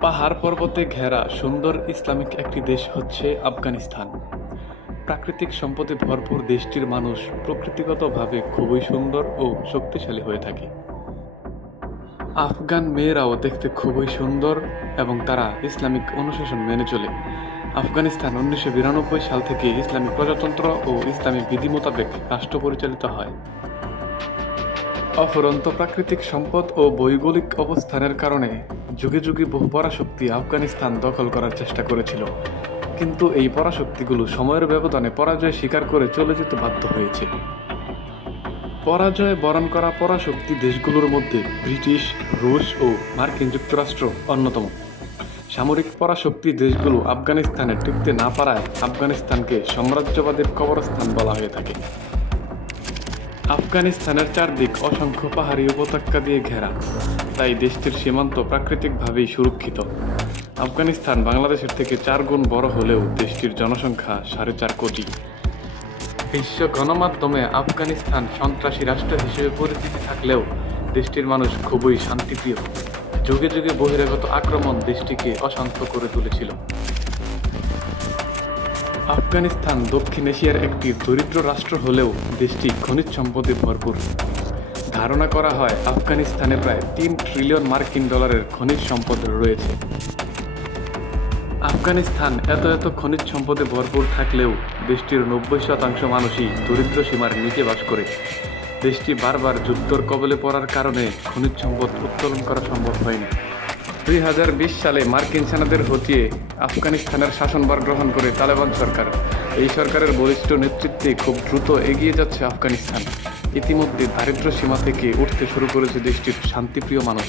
পাহাড় পর্বতে ঘেরা সুন্দর ইসলামিক একটি দেশ হচ্ছে আফগানিস্তান। প্রাকৃতিক সম্পদে ভরপুর দেশটির মানুষ প্রকৃতিগতভাবে খুবই সুন্দর ও শক্তিশালী হয়ে থাকে। আফগান মেয়েরাও দেখতে খুবই সুন্দর এবং তারা ইসলামিক অনুশাসন মেনে চলে। আফগানিস্তান উনিশশো বিরানব্বই সাল থেকে ইসলামী প্রজাতন্ত্র ও ইসলামী বিধি মোতাবেক রাষ্ট্র পরিচালিত হয়। অফুরন্ত প্রাকৃতিক সম্পদ ও ভৌগোলিক অবস্থানের কারণে যুগে যুগে বহু পরাশক্তি আফগানিস্তান দখল করার চেষ্টা করেছিল। কিন্তু এই পরাশক্তিগুলো সময়ের ব্যবধানে পরাজয় স্বীকার করে চলে যেতে বাধ্য হয়েছে। পরাজয় বরণ করা পরাশক্তি দেশগুলোর মধ্যে ব্রিটিশ, রুশ ও মার্কিন যুক্তরাষ্ট্র অন্যতম। সামরিক পরাশক্তি দেশগুলো আফগানিস্তানে টিকতে না পারায় আফগানিস্তানকে সাম্রাজ্যবাদের কবরস্থান বলা হয়ে থাকে। আফগানিস্তানের চারদিক অসংখ্য পাহাড়ি উপত্যকা দিয়ে ঘেরা, তাই দেশটির সীমান্ত প্রাকৃতিকভাবেই সুরক্ষিত। আফগানিস্তান বাংলাদেশের থেকে চার গুণ বড় হলেও দেশটির জনসংখ্যা সাড়ে চার কোটি। বিশ্ব গণমাধ্যমে আফগানিস্তান সন্ত্রাসী রাষ্ট্র হিসেবে পরিচিতি থাকলেও দেশটির মানুষ খুবই শান্তিপ্রিয়। যুগে যুগে বহিরাগত আক্রমণ দেশটিকে অশান্ত করে তুলেছিল। আফগানিস্তান দক্ষিণ এশিয়ার একটি দরিদ্র রাষ্ট্র হলেও দেশটি খনিজ সম্পদে ভরপুর। ধারণা করা হয় আফগানিস্তানে প্রায় তিন ট্রিলিয়ন মার্কিন ডলারের খনিজ সম্পদ রয়েছে। আফগানিস্তান এত এত খনিজ সম্পদে ভরপুর থাকলেও দেশটির নব্বই শতাংশ মানুষই দরিদ্র সীমার নিচে বাস করে। দেশটি বারবার যুদ্ধর কবলে পড়ার কারণে খনিজ সম্পদ উত্তোলন করা সম্ভব হয়নি। দুই হাজার বিশ সালে মার্কিন সেনাদের হটিয়ে আফগানিস্তানের শাসনভার গ্রহণ করে তালেবান সরকার। এই সরকারের বলিষ্ঠ নেতৃত্বে খুব দ্রুত এগিয়ে যাচ্ছে আফগানিস্তান। ইতিমধ্যে দারিদ্র সীমা থেকে উঠতে শুরু করেছে দেশটির শান্তিপ্রিয় মানুষ।